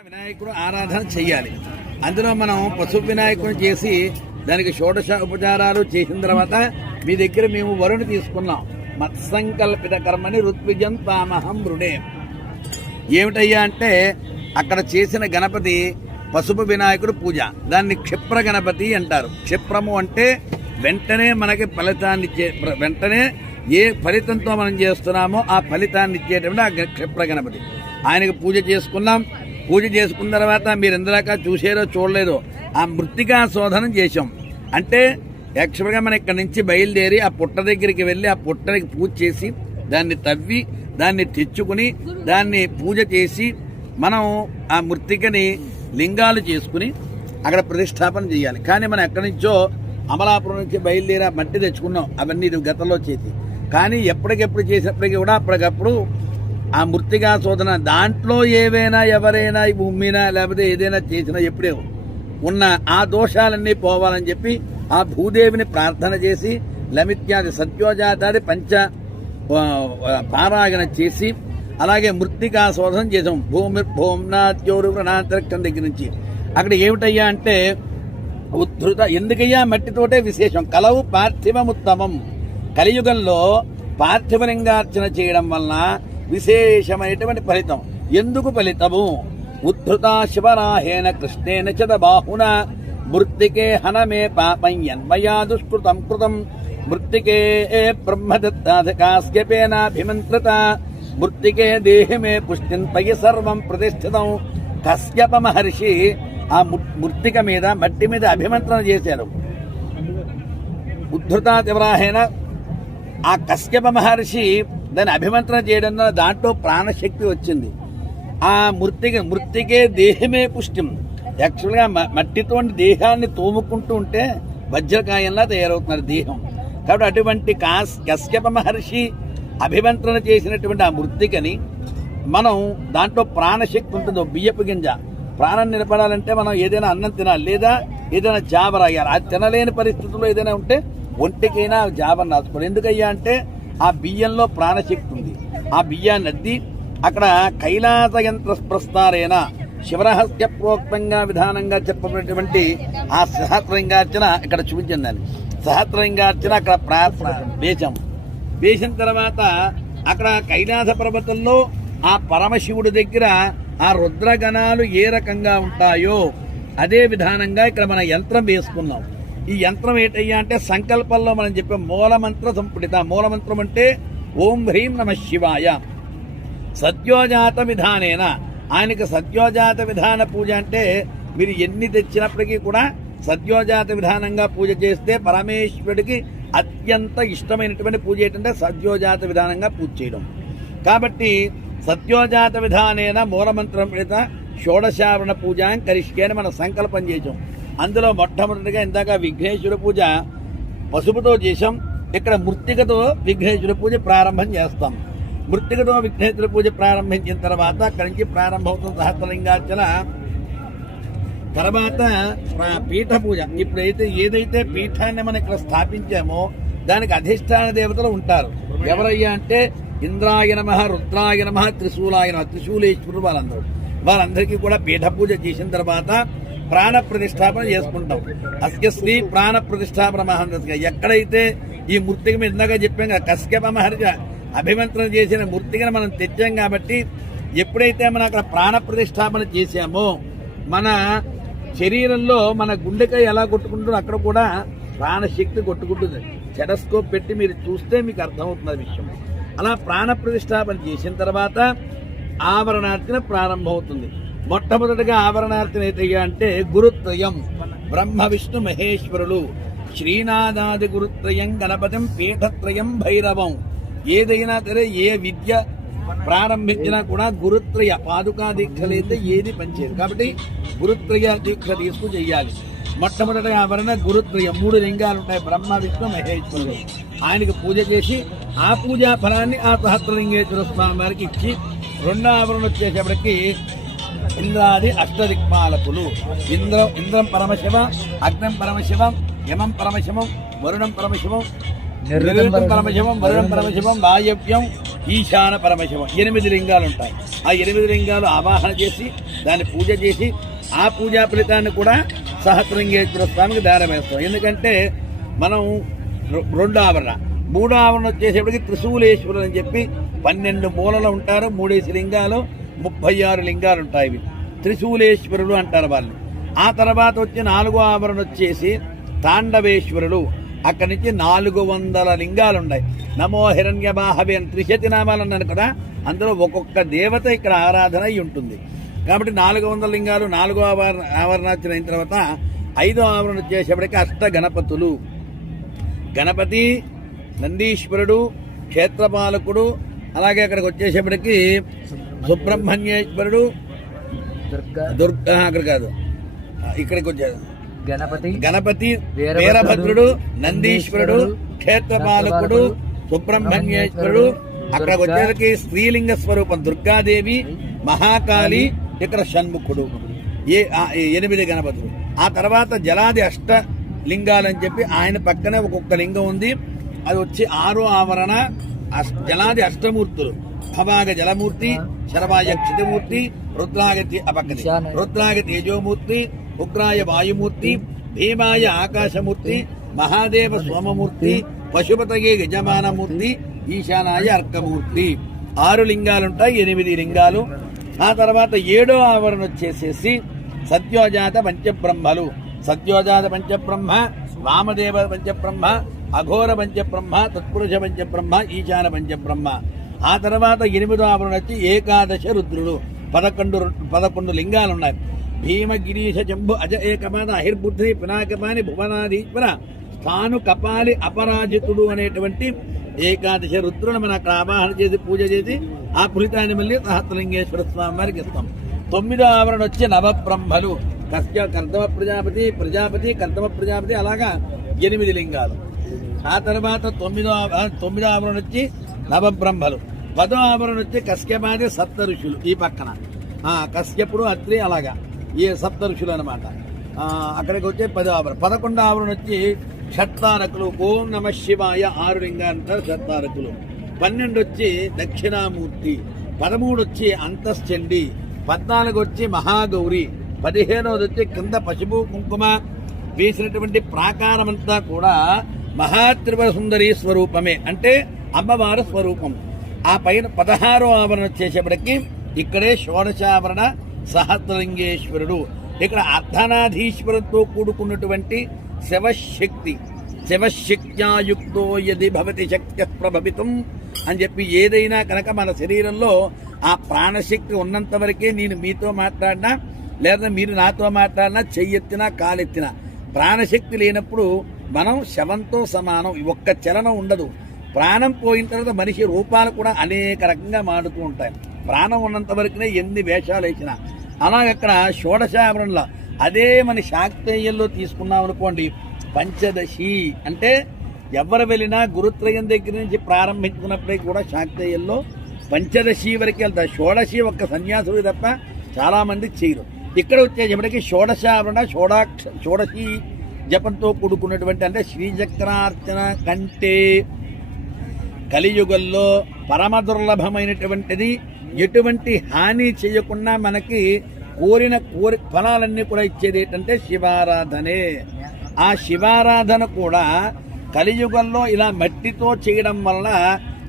వినాయకుడు ఆరాధన చెయ్యాలి. అందులో మనం పశువు వినాయకుడు చేసి దానికి షోడశ ఉపచారాలు చేసిన తర్వాత మీ దగ్గర మేము వరుణ్ తీసుకున్నాం. మత్సంకల్పిత కర్మని ఋత్విజం తామహం రుణే. ఏమిటయ్యా అంటే అక్కడ చేసిన గణపతి పసుపు వినాయకుడు పూజ. దాన్ని క్షిప్ర గణపతి అంటారు. క్షిప్రము అంటే వెంటనే మనకి ఫలితాన్ని ఇచ్చే వెంటనే ఏ ఫలితంతో మనం చేస్తున్నామో ఆ ఫలితాన్ని ఇచ్చేటువంటి ఆ క్షిప్ర గణపతి. ఆయనకు పూజ చేసుకున్నాం. పూజ చేసుకున్న తర్వాత మీరు ఇందాక చూసారో చూడలేదో. ఆ మృతికా శోధనం చేశాం. అంటే యాక్చువల్గా మనం ఇక్కడ నుంచి బయలుదేరి ఆ పుట్ట దగ్గరికి వెళ్ళి ఆ పుట్టకి పూజ చేసి దాన్ని తవ్వి దాన్ని తెచ్చుకుని దాన్ని పూజ చేసి మనం ఆ మృతికని లింగాలు చేసుకుని అక్కడ ప్రతిష్టాపన చేయాలి. కానీ మనం ఎక్కడి నుంచో అమలాపురం నుంచి బయలుదేరి ఆ మట్టి తెచ్చుకున్నాం. అవన్నీ గతంలో చేసి. కానీ ఎప్పటికెప్పుడు చేసినప్పటికీ కూడా అప్పటికప్పుడు ఆ మృతిగా శోధన దాంట్లో ఏవైనా ఎవరైనా ఉమ్మినా లేకపోతే ఏదైనా చేసినా ఎప్పుడే ఉన్న ఆ దోషాలన్నీ పోవాలని చెప్పి ఆ భూదేవిని ప్రార్థన చేసి లమిత్యాది సత్యోజాతాది పంచ పారాగణ పారాయణ చేసి అలాగే మృత్తికా శోధన చేసాం. భూమి భూమ్నాథ్యోరు వృణాంతరిక్షం దగ్గర నుంచి. అక్కడ ఏమిటయ్యా అంటే ఉద్ధృత ఎందుకయ్యా మట్టితోటే విశేషం? కలవు పార్థివముత్తమం. కలియుగంలో పార్థివలింగార్చన చేయడం వలన విశేషమైనటువంటి ఫలితం. ఎందుకు ఫలితము? ఉద్ధృత శివరాహేన కృష్ణేన చద బాహున మృత్తికే హనమే పాపం యన్మయా దుష్కృతం కృతం. మృత్తికే బ్రహ్మదత్తాధికాస్యపేనాభిమంత్రిత. మృత్తికే దేహి మే పుష్టిన్ పయి సర్వం ప్రతిష్ఠితం. కశ్యప మహర్షి ఆ మృత్తిక మీద మట్టి మీద అభిమంత్రణ చేశారు. ఉద్ధృత తివరాహేన ఆ కశ్యప మహర్షి దాన్ని అభిమంత్రణ చేయడం దాంట్లో ప్రాణశక్తి వచ్చింది. ఆ మృతికి మృతికే దేహమే పుష్టిం. యాక్చువల్గా మ- మట్టితో దేహాన్ని తోముకుంటూ ఉంటే వజ్రకాయంలా తయారవుతున్నారు దేహం. కాబట్టి అటువంటి కాస్ కశ్యప మహర్షి అభిమంత్రణ చేసినటువంటి ఆ మృతికని మనం దాంట్లో ప్రాణశక్తి ఉంటుందో బియ్యపు గింజ. ప్రాణం నిలబడాలంటే మనం ఏదైనా అన్నం తినాలి లేదా ఏదైనా జాబ రాయాలి. అది తినలేని పరిస్థితుల్లో ఏదైనా ఉంటే ఒంటికైనా జాబర్ రాసుకోవాలి. ఎందుకయ్యా అంటే ఆ బియ్యంలో ప్రాణశక్తి ఉంది. ఆ బియ్యాన్ని అద్ది అక్కడ కైలాస యంత్ర ప్రస్తారేన శివరహస్య ప్రోక్తంగా విధానంగా చెప్పబడినటువంటి ఆ సహస్రంగార్చన ఇక్కడ చూపించింది దాన్ని సహస్రంగార్చన అక్కడ ప్రార్థన వేశాం వేసిన తర్వాత అక్కడ కైలాస పర్వతంలో ఆ పరమశివుడి దగ్గర ఆ రుద్రగణాలు ఏ రకంగా ఉంటాయో అదే విధానంగా ఇక్కడ మన యంత్రం వేసుకున్నాం. ఈ యంత్రం ఏంటయ్యా అంటే సంకల్పంలో మనం చెప్పే మూలమంత్ర సంపుటిత. మూలమంత్రం అంటే ఓం హ్రీం నమ శివాయ. సత్యోజాత విధానేన. ఆయనకి సత్యోజాత విధాన పూజ అంటే మీరు ఎన్ని తెచ్చినప్పటికీ కూడా సద్యోజాత విధానంగా పూజ చేస్తే పరమేశ్వరుడికి అత్యంత ఇష్టమైనటువంటి పూజ ఏంటంటే సద్యోజాత విధానంగా పూజ చేయడం. కాబట్టి సత్యోజాత విధానేన మూలమంత్రం పెడిత షోడశావరణ పూజ కరిష్కే అని మనం సంకల్పం చేసాం అందులో మొట్టమొదటిగా ఇందాక విఘ్నేశ్వర పూజ పసుపుతో చేసాం ఇక్కడ మృత్తికతో విఘ్నేశ్వర పూజ ప్రారంభం చేస్తాం. మృత్తికతో విఘ్నేశ్వర పూజ ప్రారంభించిన తర్వాత అక్కడి నుంచి ప్రారంభమవుతున్న సహస్రలింగార్చన. తర్వాత పీఠ పూజ. ఇప్పుడైతే ఏదైతే పీఠాన్ని మనం ఇక్కడ స్థాపించామో దానికి అధిష్టాన దేవతలు ఉంటారు. ఎవరయ్యా అంటే ఇంద్రాయ నమ రుద్రాయ నమ త్రిశూలాయ నమ త్రిశూలేశ్వరుడు వాళ్ళందరూ. వాళ్ళందరికీ కూడా పీఠ పూజ చేసిన తర్వాత ప్రాణ ప్రతిష్టాపన చేసుకుంటాం. అస్య శ్రీ ప్రాణ ప్రతిష్టాపన మహందస్గా ఎక్కడైతే ఈ మూర్తికి మేము ఇందాక చెప్పాం కదా కశ్యప మహర్షి అభిమంత్రం చేసిన మూర్తిని మనం తెచ్చాం కాబట్టి ఎప్పుడైతే మనం అక్కడ ప్రాణ ప్రతిష్టాపన చేశామో మన శరీరంలో మన గుండెకాయ ఎలా కొట్టుకుంటుందో అక్కడ కూడా ప్రాణశక్తి కొట్టుకుంటుంది. స్టెటస్కోప్ పెట్టి మీరు చూస్తే మీకు అర్థమవుతుంది విషయం. అలా ప్రాణ ప్రతిష్టాపన చేసిన తర్వాత ఆవరణార్చన ప్రారంభమవుతుంది. మొట్టమొదటిగా ఆవరణార్చన ఏంటయ్యా అంటే గురుత్రయం. బ్రహ్మ విష్ణు మహేశ్వరులు. శ్రీనాథాది గురుత్రయం గణపతిం పీఠత్రయం భైరవం. ఏదైనా సరే ఏ విద్య ప్రారంభించినా కూడా గురుత్రయ పాదుకా దీక్షలైతే ఏది పనిచేయదు. కాబట్టి గురుత్రయ దీక్ష తీసుకు చెయ్యాలి. మొట్టమొదటి ఆవరణ గురుత్రయ. మూడు లింగాలు ఉంటాయి. బ్రహ్మ విష్ణు మహేశ్వరుడు ఆయనకు పూజ చేసి ఆ పూజా ఫలాన్ని ఆ సహస్రలింగేశ్వర స్వామి వారికి ఇచ్చి రెండో ఆవరణ వచ్చేసేపటికి ఇంద్రాది అష్టదిక్పాలకులు. ఇంద్రం ఇంద్రం పరమశివ అగ్నం పరమశివం యమం పరమశివం వరుణం పరమశివం నిర్వితం పరమశివం వరుణం పరమశివం వాయవ్యం ఈశాన పరమశివం. ఎనిమిది లింగాలు ఉంటాయి ఆ ఎనిమిది లింగాలు ఆవాహన చేసి దాన్ని పూజ చేసి ఆ పూజా ఫలితాన్ని కూడా సహస్రంగేశ్వర స్వామికి దారం వేస్తాం. ఎందుకంటే మనం రెండు ఆవరణ. మూడో ఆవరణ వచ్చేసేప్పటికి త్రిశూలేశ్వరులు అని చెప్పి పన్నెండు మూలలు ఉంటారు. మూడేసి లింగాలు. ముప్పై ఆరు లింగాలు ఉంటాయి ఇవి. త్రిశూలేశ్వరుడు అంటారు వాళ్ళు ఆ తర్వాత వచ్చి నాలుగో ఆవరణ వచ్చేసి తాండవేశ్వరుడు. అక్కడి నుంచి నాలుగు వందల లింగాలు ఉన్నాయి. నమో హిరణ్య బాహవి అని త్రిశతి నామాలు అన్నాను కదా అందులో ఒక్కొక్క దేవత ఇక్కడ ఆరాధన అయి ఉంటుంది. కాబట్టి నాలుగు వందల లింగాలు నాలుగో ఆవరణ ఆవరణార్చన అయిన తర్వాత ఐదో ఆవరణ వచ్చేసేపటికి అష్ట గణపతులు. గణపతి నందీశ్వరుడు క్షేత్రపాలకుడు అలాగే అక్కడికి వచ్చేసేపటికి సుబ్రహ్మణ్యేశ్వరుడు దుర్గా అక్కడ కాదు. ఇక్కడికి వచ్చాడు. గణపతి గణపతి వీరభద్రుడు, నందీశ్వరుడు క్షేత్రపాలకుడు సుబ్రహ్మణ్యేశ్వరుడు అక్కడ వచ్చేసరికి స్త్రీలింగ స్వరూపం దుర్గాదేవి మహాకాళి ఇక్కడ షణ్ముఖుడు. ఏ ఎనిమిది గణపతులు. ఆ తర్వాత జలాది అష్ట లింగాలని చెప్పి ఆయన పక్కనే ఒక్కొక్క లింగం ఉంది. అది వచ్చి ఆరో ఆవరణ జలాది అష్టమూర్తులు. భవాగ జలమూర్తి శరవాయ క్షితమూర్తి రుద్రాగతి అపక్కది ఈశాన్య- రుద్రాగ తేజోమూర్తి ఉగ్రాయ వాయుమూర్తి భీమాయ ఆకాశమూర్తి మహాదేవ సోమమూర్తి పశుపతయే యజమానమూర్తి ఈశానాయ అర్కమూర్తి. ఆరు లింగాలుంటాయి ఎనిమిది లింగాలు. ఆ తర్వాత ఏడో ఆవరణ వచ్చేసేసి సత్యోజాత పంచబ్రహ్మలు. సత్యోజాత పంచబ్రహ్మ వామదేవ పంచబ్రహ్మ అఘోర పంచబ్రహ్మ తత్పురుష పంచబ్రహ్మ ఈశాన పంచబ్రహ్మ. ఆ తర్వాత ఎనిమిదో ఆవరణ వచ్చి ఏకాదశ రుద్రుడు. పదకొండు పదకొండు లింగాలు ఉన్నాయి భీమ గిరీశ జంబు అజ ఏకమాన అహిర్బుద్ధి పినాకమాని భువనాధీశ్వర తాను కపాలి అపరాజితుడు అనేటువంటి ఏకాదశ రుద్రుని మన అక్కడ ఆవాహన చేసి పూజ చేసి ఆ ఫలితాన్ని మళ్ళీ సహస్రలింగేశ్వర స్వామి వారికి ఇస్తాం. తొమ్మిదో ఆవరణ వచ్చి నవబ్రహ్మలు. కస్య కర్దమ ప్రజాపతి ప్రజాపతి కర్దమ ప్రజాపతి అలాగా ఎనిమిది లింగాలు. ఆ తర్వాత తొమ్మిదో ఆవ- తొమ్మిదో ఆవరణ వచ్చి నవబ్రహ్మలు. పదో ఆవరణ వచ్చి కశ్యపాది సప్త ఋషులు ఈ పక్కన. కశ్యపుడు అత్రి అలాగా. ఈ సప్త ఋషులు అనమాట అక్కడికి వచ్చే పదో ఆవరణ పదకొండో ఆవరణ వచ్చి షట్తారకులు ఓం నమ శివాయ ఆరు లింగాలు అంటారు షట్తారకులు పన్నెండు వచ్చి దక్షిణామూర్తి. పదమూడు వచ్చి అంతశ్చండి. పద్నాలుగు వచ్చి మహాగౌరి. పదిహేనవది వచ్చి కింద పసుపు కుంకుమ. వేసినటువంటి ప్రాకారమంతా కూడా మహాత్రిపుర సుందరి స్వరూపమే. అంటే అమ్మవారి స్వరూపం. ఆ పైన పదహారో ఆవరణ వచ్చేసేపటికి ఇక్కడే షోడశావరణ సహస్రలింగేశ్వరుడు. ఇక్కడ అర్ధనాధీశ్వరుతో కూడుకున్నటువంటి శివశక్తి. శివశక్త్యాయుక్తో యది భవతి శక్తి ప్రభవితం అని చెప్పి ఏదైనా కనుక మన శరీరంలో ఆ ప్రాణశక్తి ఉన్నంత వరకే నేను మీతో మాట్లాడినా లేదా మీరు నాతో మాట్లాడినా చెయ్యెత్తినా కాలెత్తినా. ప్రాణశక్తి లేనప్పుడు మనం శవంతో సమానం. ఒక్క చలనం ఉండదు. ప్రాణం పోయిన తర్వాత మనిషి రూపాలు కూడా అనేక రకంగా మారుతూ ఉంటాయి. ప్రాణం ఉన్నంత వరకునే ఎన్ని వేషాలు వేసినా. అలాగే అక్కడ షోడశావరణలో అదే మన శాక్తేయంలో తీసుకున్నాం అనుకోండి పంచదశి అంటే ఎవరు వెళ్ళినా గురుత్రయం దగ్గర నుంచి ప్రారంభించుకున్నప్పుడే కూడా శాక్తేయంలో పంచదశి వరకు వెళ్తారు. షోడశి ఒక్క సన్యాసుడు తప్ప చాలామంది చేయరు. ఇక్కడ వచ్చేటప్పటికి షోడశావరణ షోడాక్ష షోడశి జపంతో కూడుకున్నటువంటి అంటే శ్రీచక్రార్చన కంటే కలియుగంలో పరమ దుర్లభమైనటువంటిది ఎటువంటి హాని చేయకుండా మనకి కోరిన కోరి ఫలాలన్నీ కూడా ఇచ్చేది ఏంటంటే శివారాధనే. ఆ శివారాధన కూడా కలియుగంలో ఇలా మట్టితో చేయడం వల్ల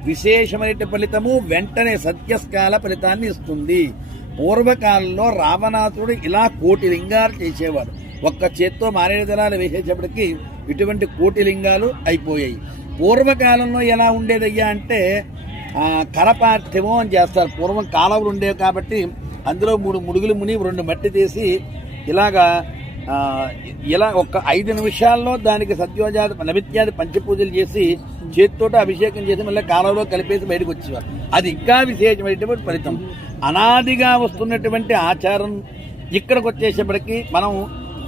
విశేషమైన ఫలితము వెంటనే సత్యస్కాల ఫలితాన్ని ఇస్తుంది. పూర్వకాలంలో రావణాసుడు ఇలా కోటి లింగాలు చేసేవాడు. ఒక్క చేత్తో మారేడు దళాలు వేసేటప్పటికి ఇటువంటి కోటి లింగాలు అయిపోయాయి. పూర్వకాలంలో ఎలా ఉండేదయ్యా అంటే ఆ, కరపార్థ్యమో అని చేస్తారు. పూర్వం కాలువలు ఉండేవి కాబట్టి అందులో మూడు ముడుగులు ముని రెండు మట్టి తీసి ఇలాగా ఇలా ఒక ఐదు నిమిషాల్లో దానికి సత్యోజాత నైవేద్యాది పంచపూజలు చేసి చేతితోటి అభిషేకం చేసి మళ్ళీ కాలంలో కలిపేసి బయటకు వచ్చేవారు. అది ఇంకా విశేషమైనటువంటి ఫలితం. అనాదిగా వస్తున్నటువంటి ఆచారం ఇక్కడికి వచ్చేసేపటికి మనం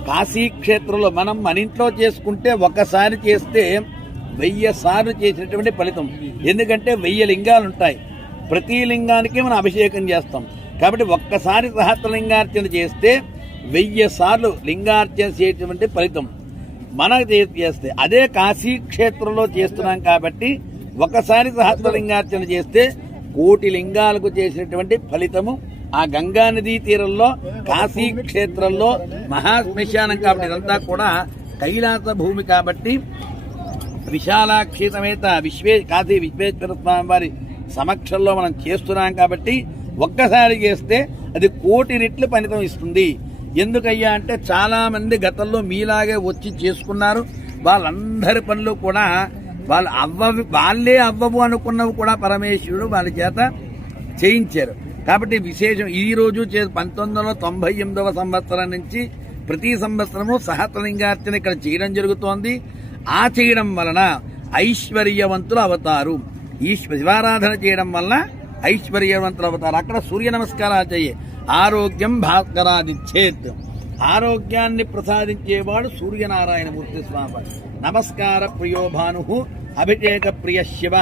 కాశీ క్షేత్రంలో మనం మన ఇంట్లో చేసుకుంటే ఒకసారి చేస్తే వెయ్యి సార్లు చేసినటువంటి ఫలితం. ఎందుకంటే వెయ్యి లింగాలు ఉంటాయి. ప్రతి లింగానికి మనం అభిషేకం చేస్తాం. కాబట్టి ఒక్కసారి సహస్రలింగార్చన చేస్తే వెయ్యి సార్లు లింగార్చన చేసేటువంటి ఫలితం. మన చేస్తే అదే కాశీ క్షేత్రంలో చేస్తున్నాం కాబట్టి ఒకసారి సహస్రలింగార్చన చేస్తే కోటి లింగాలకు చేసినటువంటి ఫలితము. ఆ గంగా నదీ తీరంలో కాశీ క్షేత్రంలో మహాశ్మశానం కాబట్టి ఇదంతా కూడా కైలాస భూమి కాబట్టి విశాలాక్షి సమేత విశ్వే కాశీ విశ్వేశ్వర స్వామి వారి సమక్షంలో మనం చేస్తున్నాం కాబట్టి ఒక్కసారి చేస్తే అది కోటి రెట్లు ఫలితం ఇస్తుంది. ఎందుకయ్యా అంటే చాలామంది గతంలో మీలాగే వచ్చి చేసుకున్నారు. వాళ్ళందరి పనులు కూడా వాళ్ళు అవ్వవి వాళ్ళే అవ్వవు అనుకున్నవి కూడా పరమేశ్వరుడు వాళ్ళ చేత చేయించారు. కాబట్టి విశేషం ఈ రోజు చే పంతొమ్మిది వందల తొంభై ఎనిమిదవ సంవత్సరం నుంచి ప్రతి సంవత్సరము సహస్రలింగార్చన ఇక్కడ చేయడం జరుగుతోంది. ఆ చేయడం వలన ఐశ్వర్యవంతులు అవతారు. ఈశ్వ శివారాధన చేయడం వలన ఐశ్వర్యవంతులు అవతారు. అక్కడ సూర్య నమస్కారాలు చేయి ఆరోగ్యం భాస్కరాదిచ్చేత్ ఆరోగ్యాన్ని ప్రసాదించేవాడు సూర్యనారాయణమూర్తి స్వామి. నమస్కార ప్రియో భాను అభిషేక ప్రియ శివ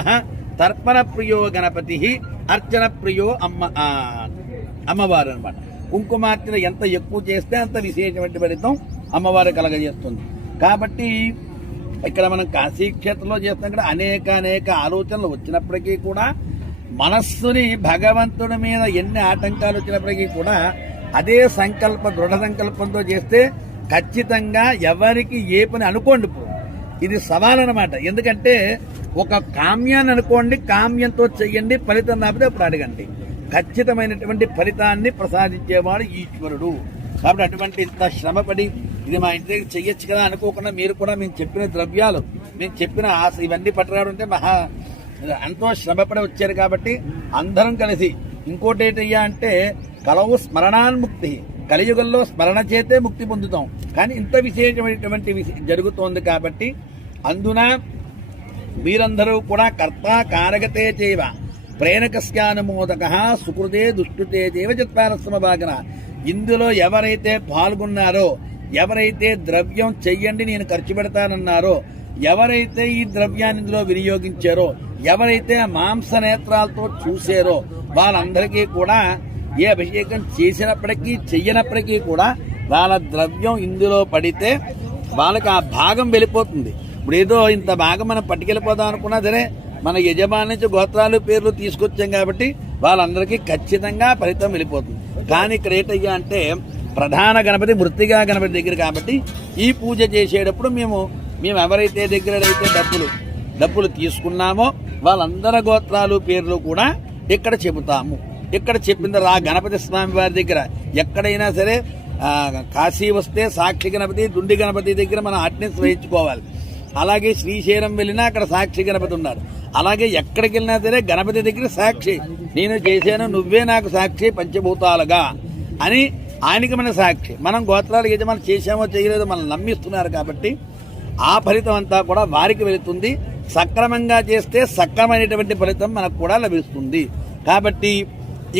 తర్పణ ప్రియో గణపతి అర్చన ప్రియో అమ్మ ఆ, అమ్మవారు అనమాట కుంకుమార్చన ఎంత ఎక్కువ చేస్తే అంత విశేషమైన ఫలితం అమ్మవారు కలగజేస్తుంది. కాబట్టి ఇక్కడ మనం కాశీ క్షేత్రంలో చేస్తాం కూడా అనేక అనేక ఆలోచనలు వచ్చినప్పటికీ కూడా మనస్సుని భగవంతుడి మీద ఎన్ని ఆటంకాలు వచ్చినప్పటికీ కూడా అదే సంకల్ప దృఢ సంకల్పంతో చేస్తే ఖచ్చితంగా ఎవరికి ఏ పని అనుకోండి ఇప్పుడు. ఇది సవాల్ అనమాట ఎందుకంటే ఒక కామ్యాన్ని అనుకోండి కామ్యంతో చెయ్యండి ఫలితం రాపితే అప్పుడు అడగండి. ఖచ్చితమైనటువంటి ఫలితాన్ని ప్రసాదించేవాడు ఈశ్వరుడు. కాబట్టి అటువంటి ఇంత శ్రమపడి ఇది మా ఇంటి దగ్గర చెయ్యొచ్చు కదా అనుకోకుండా మీరు కూడా మేము చెప్పిన ద్రవ్యాలు మేము చెప్పిన ఆశ ఇవన్నీ పట్టరాడు మహా ఎంతో శ్రమపడి వచ్చారు కాబట్టి అందరం కలిసి. ఇంకోటి ఏంటయ్యా అంటే కలవు స్మరణాన్ముక్తి. కలియుగంలో స్మరణ చేతే ముక్తి పొందుతాం. కానీ ఇంత విశేషమైనటువంటి జరుగుతోంది కాబట్టి అందున మీరందరూ కూడా కర్త కారగతే చేవ ప్రేరకస్యానుమోదక సుకృతే దుష్టుతే చేవ చత్వారస్తమ భాగన ఇందులో ఎవరైతే పాల్గొన్నారో ఎవరైతే ద్రవ్యం చెయ్యండి నేను ఖర్చు పెడతానన్నారో ఎవరైతే ఈ ద్రవ్యాన్ని ఇందులో వినియోగించారో ఎవరైతే మాంస నేత్రాలతో చూసారో వాళ్ళందరికీ కూడా ఏ అభిషేకం చేసినప్పటికీ చెయ్యనప్పటికీ కూడా వాళ్ళ ద్రవ్యం ఇందులో పడితే వాళ్ళకి ఆ భాగం వెళ్ళిపోతుంది. ఇప్పుడు ఏదో ఇంత భాగం మనం పట్టుకెళ్ళిపోదాం అనుకున్నా సరే మన యజమాని నుంచి గోత్రాలు పేర్లు తీసుకొచ్చాం కాబట్టి వాళ్ళందరికీ ఖచ్చితంగా ఫలితం వెళ్ళిపోతుంది. కానీ ఇక్కడ ఏంటయ్యా అంటే ప్రధాన గణపతి మృతిగా గణపతి దగ్గర కాబట్టి ఈ పూజ చేసేటప్పుడు మేము మేము ఎవరైతే దగ్గర అయితే డబ్బులు డబ్బులు తీసుకున్నామో వాళ్ళందరి గోత్రాలు పేర్లు కూడా ఇక్కడ చెబుతాము. ఇక్కడ చెప్పిన రా ఆ గణపతి స్వామి వారి దగ్గర. ఎక్కడైనా సరే కాశీ వస్తే సాక్షి గణపతి దుండి గణపతి దగ్గర మనం అటెండెన్స్ వేయించుకోవాలి అలాగే శ్రీశైలం వెళ్ళినా అక్కడ సాక్షి గణపతి ఉన్నారు అలాగే ఎక్కడికి వెళ్ళినా సరే గణపతి దగ్గర సాక్షి. నేను చేశాను నువ్వే నాకు సాక్షి పంచభూతాలుగా అని ఆయనకి మన సాక్షి. మనం గోత్రాలు యజమాని చేశామో చేయలేదో మనం నమ్మిస్తున్నారు కాబట్టి ఆ ఫలితం అంతా కూడా వారికి వెళుతుంది. సక్రమంగా చేస్తే సక్రమైనటువంటి ఫలితం మనకు కూడా లభిస్తుంది. కాబట్టి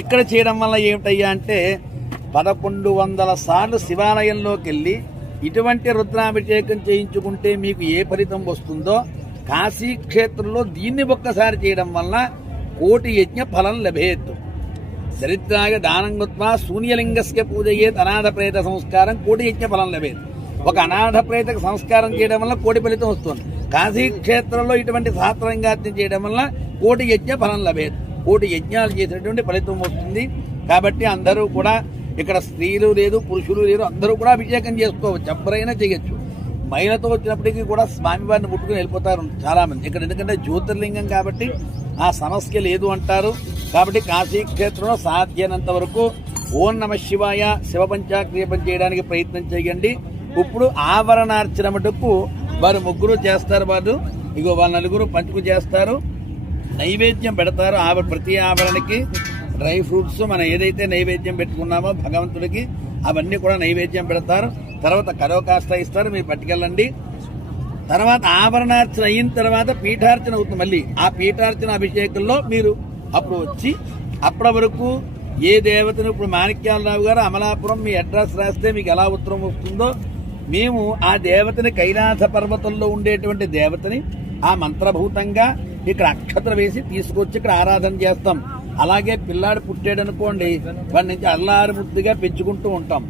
ఇక్కడ చేయడం వల్ల ఏమిటయ్యా అంటే పదకొండు వందల సార్లు శివాలయంలోకి వెళ్ళి ఇటువంటి రుద్రాభిషేకం చేయించుకుంటే మీకు ఏ ఫలితం వస్తుందో కాశీ క్షేత్రంలో దీన్ని ఒక్కసారి చేయడం వల్ల కోటి యజ్ఞ ఫలం లభేత్తు దరిద్రాయ దానం కృత్వా శూన్యలింగస్య పూజయేత్ అనాథ ప్రేత సంస్కారం కోటి యజ్ఞ ఫలం లభేది ఒక అనాథ ప్రేతకు సంస్కారం చేయడం వల్ల కోటి ఫలితం వస్తుంది. కాశీ క్షేత్రంలో ఇటువంటి సహస్రంగాత్యం చేయడం వల్ల కోటి యజ్ఞ ఫలం లభేది కోటి యజ్ఞాలు చేసినటువంటి ఫలితం వస్తుంది. కాబట్టి అందరూ కూడా ఇక్కడ స్త్రీలు లేదు పురుషులు లేదు అందరూ కూడా అభిషేకం చేసుకోవచ్చు ఎవరైనా చేయొచ్చు. మహిళతో వచ్చినప్పటికీ కూడా స్వామివారిని ముట్టుకుని వెళ్ళిపోతారు చాలామంది. ఇక్కడ ఎందుకంటే జ్యోతిర్లింగం కాబట్టి ఆ సమస్య లేదు అంటారు. కాబట్టి కాశీక్షేత్రంలో సాధ్యనంత వరకు ఓం నమ శివాయ శివ పంచాక్రియపం చేయడానికి ప్రయత్నం చేయండి. ఇప్పుడు ఆవరణార్చన మటుకు వారు ముగ్గురు చేస్తారు వారు. ఇగో వాళ్ళ నలుగురు పంచుకు చేస్తారు. నైవేద్యం పెడతారు ఆవ ప్రతి ఆవరణకి. డ్రై ఫ్రూట్స్ మనం ఏదైతే నైవేద్యం పెట్టుకున్నామో భగవంతుడికి అవన్నీ కూడా నైవేద్యం పెడతారు. తర్వాత కరవ కాస్త ఇస్తారు మీరు పట్టుకెళ్ళండి. తర్వాత ఆభరణార్చన అయిన తర్వాత పీఠార్చన అవుతుంది మళ్ళీ. ఆ పీఠార్చన అభిషేకంలో మీరు అప్పుడు వచ్చి అప్పటి వరకు ఏ దేవతను ఇప్పుడు మాణిక్యాలరావు గారు అమలాపురం మీ అడ్రస్ రాస్తే మీకు ఎలా ఉత్తరం వస్తుందో మేము ఆ దేవతని కైలాస పర్వతంలో ఉండేటువంటి దేవతని ఆ మంత్రభూతంగా ఇక్కడ అక్షత్ర వేసి తీసుకొచ్చి ఇక్కడ ఆరాధన చేస్తాం. అలాగే పిల్లాడు పుట్టాడు అనుకోండి వాడి నుంచి అల్లారు ముద్దుగా పెంచుకుంటూ ఉంటాం.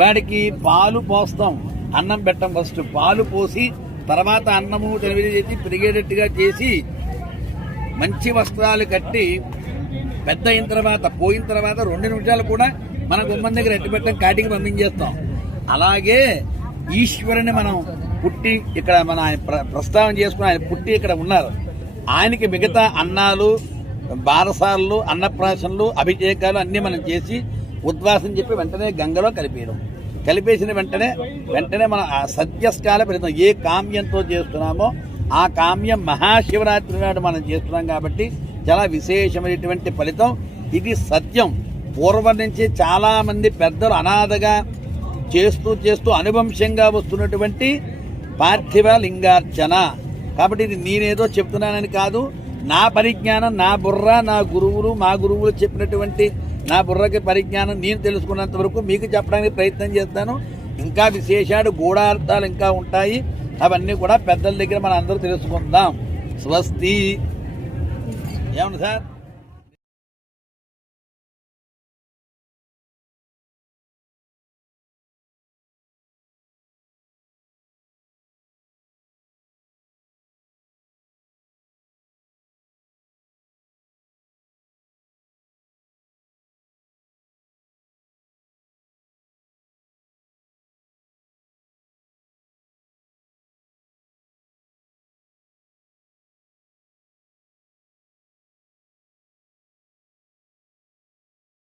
వాడికి పాలు పోస్తాం అన్నం పెట్టం ఫస్ట్ పాలు పోసి తర్వాత అన్నము తెలివి చేసి పెరిగేటట్టుగా చేసి మంచి వస్త్రాలు కట్టి పెద్ద అయిన తర్వాత పోయిన తర్వాత రెండు నిమిషాలు కూడా మన గుమ్మం దగ్గర ఎట్టి పెట్టడం కాటికి పంపించేస్తాం. అలాగే ఈశ్వరుని మనం పుట్టి ఇక్కడ మన ఆయన ప్ర- ప్రస్తావన చేసుకుని ఆయన పుట్టి ఇక్కడ ఉన్నారు. ఆయనకి మిగతా అన్నాలు బారసాలు అన్నప్రాసనలు అభిషేకాలు అన్నీ మనం చేసి ఉద్వాసం చెప్పి వెంటనే గంగలో కలిపేయడం. కలిపేసిన వెంటనే వెంటనే మన ఆ సత్యస్కాల ఫలితం ఏ కామ్యంతో చేస్తున్నామో ఆ కామ్యం మహాశివరాత్రి నాడు మనం చేస్తున్నాం కాబట్టి చాలా విశేషమైనటువంటి ఫలితం. ఇది సత్యం. పూర్వం నుంచి చాలామంది పెద్దలు అనాథగా చేస్తూ చేస్తూ అనువంశంగా వస్తున్నటువంటి పార్థివ లింగార్చన. కాబట్టి ఇది నేనేదో చెప్తున్నానని కాదు. నా పరిజ్ఞానం నా బుర్ర నా గురువులు మా గురువులు చెప్పినటువంటి నా బుర్రకి పరిజ్ఞానం నేను తెలుసుకున్నంత వరకు మీకు చెప్పడానికి ప్రయత్నం చేస్తాను. ఇంకా విశేషాలు గూఢార్థాలు ఇంకా ఉంటాయి. అవన్నీ కూడా పెద్దల దగ్గర మనం అందరూ తెలుసుకుందాం. స్వస్తి. ఏమన్నా సార్?